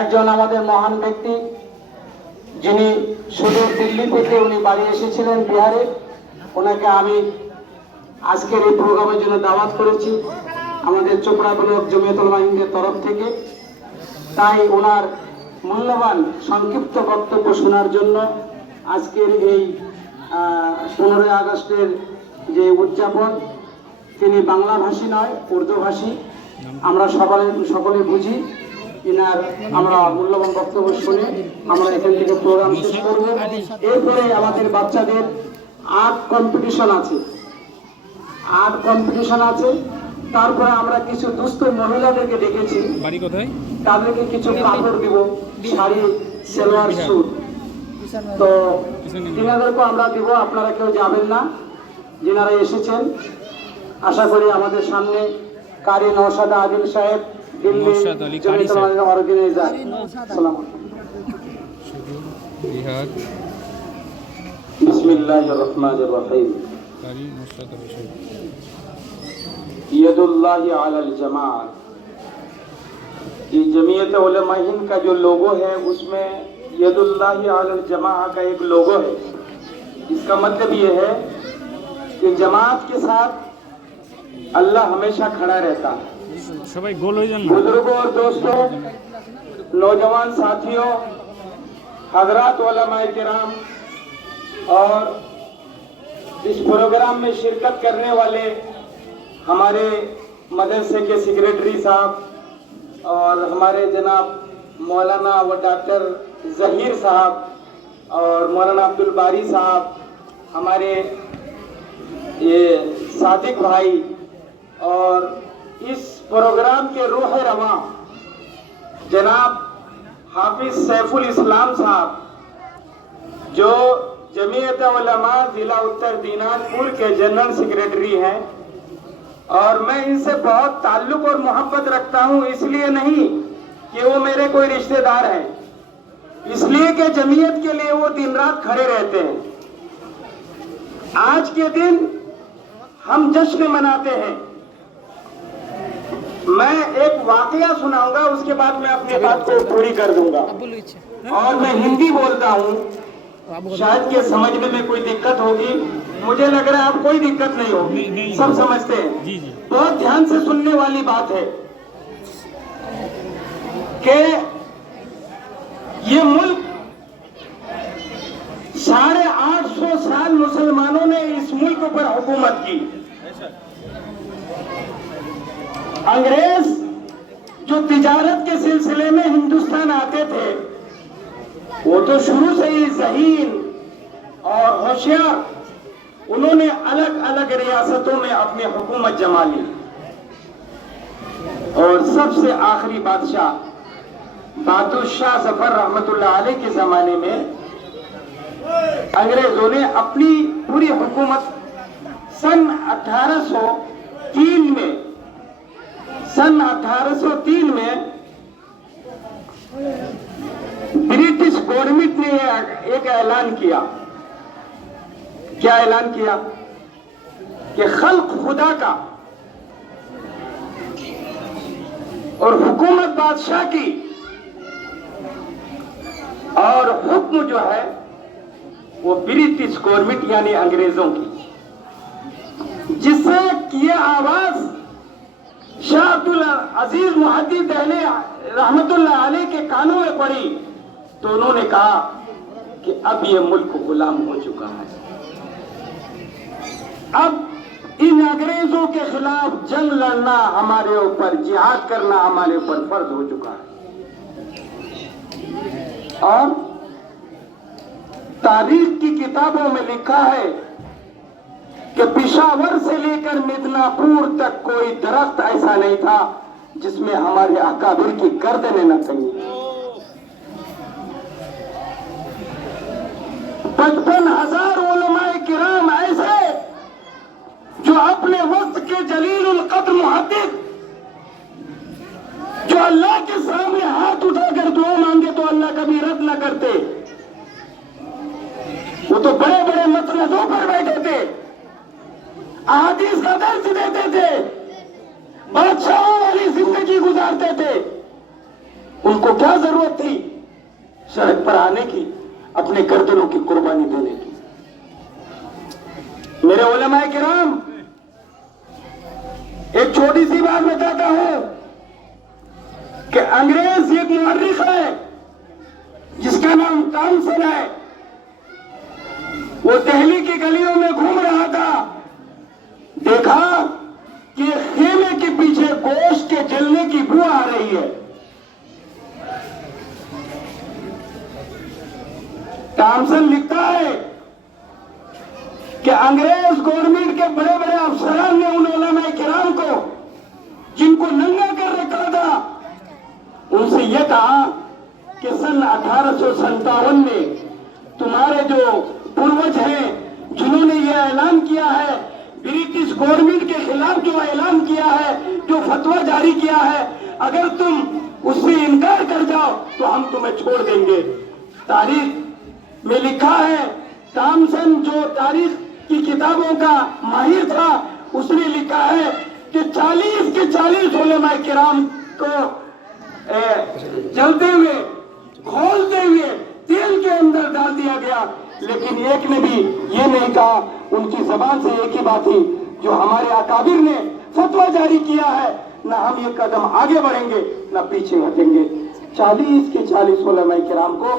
একজন আমাদের মহান ব্যক্তি, যিনি সুদূর দিল্লি থেকে উনি বাড়ি এসেছিলেন বিহারে। ওনাকে আমি আজকের এই প্রোগ্রামের জন্য দাওয়াত করেছি আমাদের চোপড়া ব্লক জমিয়তুল উলামা হিন্দের তরফ থেকে। তাই ওনার মূল্যবান সংক্ষিপ্ত বক্তব্য শোনার জন্য আজকের এই 15 আগস্টের যে উদযাপন, তিনি বাংলাভাষী নয়, উর্দুভাষী। আমরা সকলে বুঝি। আমরা মূল্যবান বক্তব্য শুনে আমরা এখান থেকে প্রোগ্রাম শেষ করব। এরপরে আমাদের বাচ্চাদের আর্ট কম্পিটিশন আছে। তারপরে আমরা কিছু দুস্থ মহিলাদেরকে ডেকেছি, তাদেরকে কিছু কাপড় দিব, শাড়ি, সালোয়ার স্যুট। তো তিনাদেরকেও আমরা দিব, আপনারা কেউ যাবেন না যিনারা এসেছেন। আশা করি আমাদের সামনে কারি নওশাদ আদিল সাহেব, দিল্লি জমিয়তুল উলামা অর্গানাইজার। বিসমিল্লাহির রহমানির রহিম। यदुल्लाहि अलल जमाअत। ये जमीयत उलमा हिंद का जो लोगो है उसमें यदुल्लाहि अलल जमाअ का एक लोगो है। इसका मतलब ये है कि जमात के साथ अल्लाह हमेशा खड़ा रहता है। बुजुर्गों और दोस्तों, नौजवान साथियों, हजरात उलमा किराम और इस प्रोग्राम में शिरकत करने वाले हमारे मदरसे के सेक्रेटरी साहब और हमारे जनाब मौलाना व डॉक्टर जहीर साहब और मौलाना अब्दुल बारी साहब, हमारे ये सादिक भाई, और इस प्रोग्राम के रूह रवां जनाब हाफिज सैफुल इस्लाम साहब, जो जमीयत उलमा जिला उत्तर दिनाजपुर के जनरल सेक्रेटरी हैं। और मैं इनसे बहुत ताल्लुक और मोहब्बत रखता हूं, इसलिए नहीं कि वो मेरे कोई रिश्तेदार हैं, इसलिए कि जमीयत के लिए वो दिन रात खड़े रहते हैं। आज के दिन हम जश्न मनाते हैं। मैं एक वाकया सुनाऊंगा, उसके बाद मैं अपनी बात को पूरी कर दूंगा। और मैं हिंदी बोलता हूं, शायद के समझने में कोई दिक्कत होगी। मुझे लग रहा है आप कोई दिक्कत नहीं होगी, सब समझते हैं। बहुत ध्यान से सुनने वाली बात है कि ये मुल्क 850 साल मुसलमानों ने इस मुल्क पर हुकूमत की। अंग्रेज जो तिजारत के सिलसिले में हिंदुस्तान आते थे, वो तो शुरू से ही ज़हीन और होशियार, उन्होंने अलग अलग रियासतों में अपनी हुकूमत जमा ली। और सबसे आखिरी बादशाह बहादुर जफर रहमतुल्लाह अलैह के जमाने में अंग्रेजों ने अपनी पूरी हुकूमत सन 1803 में ब्रिटिश गवर्नमेंट ने एक ऐलान किया। क्या ऐलान किया? कि खल्क खुदा का और हुकूमत बादशाह की, और हुक्म जो है वो ब्रिटिश गवर्नमेंट यानी अंग्रेजों की। जिससे ये आवाज शाह अब्दुल अजीज मुहद्दिस दहली रहमतुल्लाह अलैह के कानों में पड़ी, तो उन्होंने कहा कि अब ये मुल्क गुलाम हो चुका है। अब इन अंग्रेजों के खिलाफ जंग लड़ना हमारे ऊपर, जिहाद करना हमारे ऊपर फर्ज हो चुका है। और तारीख की किताबों में लिखा है कि पेशावर से लेकर मिदनापुर तक कोई दरख्त ऐसा नहीं था जिसमें हमारे अकाबिर की गर्दनें न टंगी। 55,000 उलमाए किराम ऐसे जो अपने वक्त के जलीलुल कद्र मुहद्दिस, जो अल्लाह के सामने हाथ उठाकर दुआ मांगे तो अल्लाह कभी रद्द न करते। वो तो बड़े बड़े मसनदों पर बैठे थे, अहादीस का दर्ज देते थे, बादशाहों वाली जिंदगी गुजारते थे। उनको क्या जरूरत हिम्मत थी सड़क पर आने की, अपने गर्दनों की कुर्बानी देने की। मेरे उलमाए किराम, एक छोटी सी बात बताता हूं कि अंग्रेज एक मुअर्रिख है जिसका नाम टॉमसन है। वो दिल्ली की गलियों में घूम रहा था, देखा कि खेमे के पीछे गोश्त के जलने की बू आ रही है। टॉमसन लिखता है कि अंग्रेज गवर्नमेंट के बड़े बड़े अफसरान ने उन उलमाए किराम को, जिनको नंगा कर रखा था, उनसे यह कहा कि सन 1857 में तुम्हारे जो पूर्वज हैं जिन्होंने यह ऐलान किया है, ब्रिटिश गवर्नमेंट के खिलाफ जो ऐलान किया है, जो फतवा जारी किया है, अगर तुम उससे इनकार कर जाओ तो हम तुम्हें छोड़ देंगे। तारीख में लिखा है, टॉमसन जो तारीख की किताबों का माहिर था, उसने लिखा है कि 40 के 40 उलमाए किराम को जलते हुए, खोलते हुए तेल के अंदर डाल दिया गया, लेकिन एक ने भी ये नहीं कहा। उनकी जबान से एक ही बात थी, जो हमारे अकाबिर ने फतवा जारी किया है, ना हम ये कदम आगे बढ़ेंगे ना पीछे हटेंगे। 40 के 40 उलमाए किराम को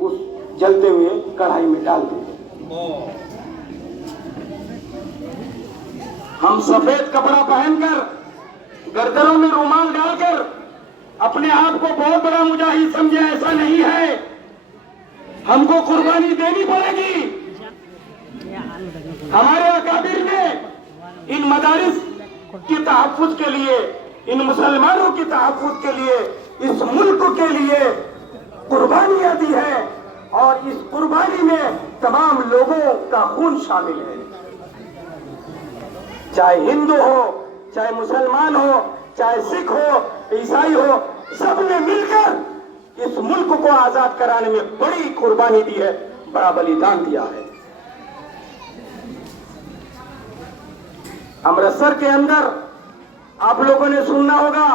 उस जलते हुए कढ़ाई में डाल दिया। हम सफेद कपड़ा पहनकर, गर्दनों में रुमाल डालकर अपने आप को बहुत बड़ा मुजाहिद समझे, ऐसा नहीं है। हमको कुर्बानी देनी पड़ेगी। हमारे अकाबिर ने इन मदारिस की तहफ्फुज के लिए, इन मुसलमानों की तहफ्फुज के लिए, इस मुल्क के लिए कुर्बानियां दी है, और इस कुर्बानी में तमाम लोगों का खून शामिल है। चाहे हिंदू हो, चाहे मुसलमान हो, चाहे सिख हो, ईसाई हो, सबने मिलकर इस मुल्क को आजाद कराने में बड़ी कुर्बानी दी है, बड़ा बलिदान दिया है। अमृतसर के अंदर आप लोगों ने सुनना होगा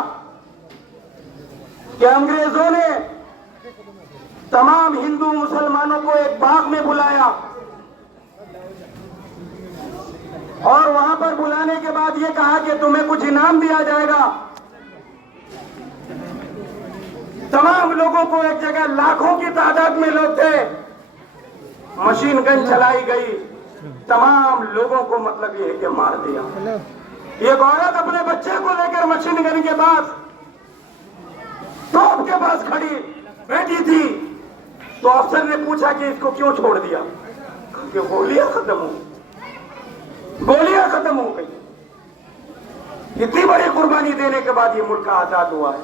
कि अंग्रेजों ने तमाम हिंदू मुसलमानों को एक बाग में बुलाया, और वहां पर बुलाने के बाद ये कहा कि तुम्हें कुछ इनाम दिया जाएगा। तमाम लोगों को एक जगह, लाखों की तादाद में लोग थे, मशीन गन चलाई गई, तमाम लोगों को मतलब ये है कि मार दिया। एक औरत अपने बच्चे को लेकर मशीन गन के पास, तोप के पास खड़ी बैठी थी, तो अफसर ने पूछा कि इसको क्यों छोड़ दिया? कि गोलियां खत्म हो गई। इतनी बड़ी कुर्बानी देने के बाद ये मुल्क आजाद हुआ है।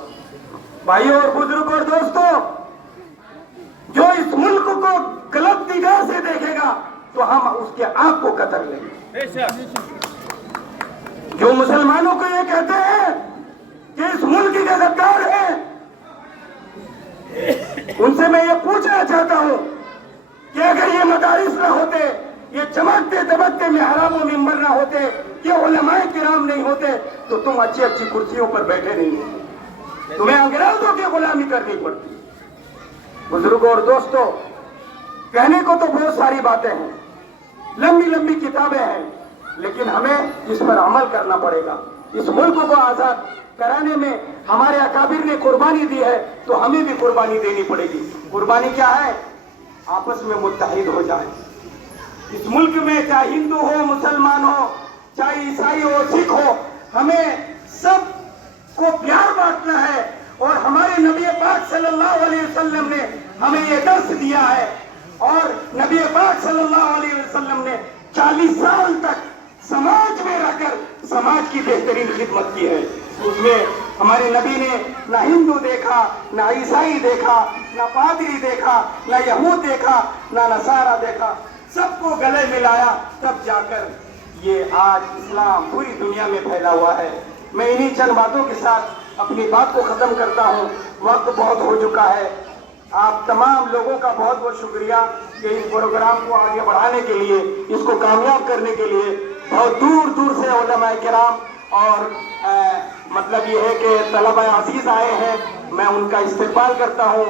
भाइयों और बुजुर्गों और दोस्तों, जो इस मुल्क को गलत निगाह से देखेगा तो हम उसके आंख को कतर लेंगे। जो मुसलमानों को ये कहते हैं कि इस मुल्क के गद्दार हैं, उनसे मैं ये पूछना चाहता हूं कि अगर ये मदारिस ना होते, ये चमकते दबकते मेहराब व मिंबर ना होते, ये उलमाए किराम नहीं होते, तो तुम अच्छी अच्छी कुर्सियों पर बैठे नहीं होते, तुम्हें अंग्रेजों की गुलामी करनी पड़ती। बुजुर्गों और दोस्तों, कहने को तो बहुत सारी बातें हैं, लंबी लंबी किताबें हैं, लेकिन हमें इस पर अमल करना पड़ेगा। इस मुल्क को आजाद कराने में हमारे अकाबिर ने कुर्बानी दी है, तो हमें भी कुर्बानी देनी पड़ेगी। कुर्बानी क्या है? आपस में मुत्तहिद हो जाए। इस मुल्क में चाहे हिंदू हो, मुसलमान हो, चाहे ईसाई हो, सिख हो, हमें सब को प्यार बांटना है। और हमारे नबी पाक सल्लल्लाहु अलैहि वसल्लम ने हमें ये दर्स दिया है, और नबी पाक सल्लल्लाहु अलैहि वसल्लम ने 40 साल तक समाज में रहकर समाज की बेहतरीन खिदमत की है। उसमें हमारे नबी ने ना हिंदू देखा, ना ईसाई देखा, ना पादरी देखा, ना यहूद देखा, ना नसारा देखा, सबको गले मिलाया, तब जाकर ये आज इस्लाम पूरी दुनिया में फैला हुआ है। मैं इन्हीं चंद बातों के साथ अपनी बात को खत्म करता हूँ। वक्त बहुत हो चुका है। आप तमाम लोगों का बहुत बहुत शुक्रिया कि इस प्रोग्राम को आगे बढ़ाने के लिए, इसको कामयाब करने के लिए बहुत दूर दूर से उलमाए किराम और मतलब ये है कि तलबा अजीज आए हैं। मैं उनका इस्तेमाल करता हूँ।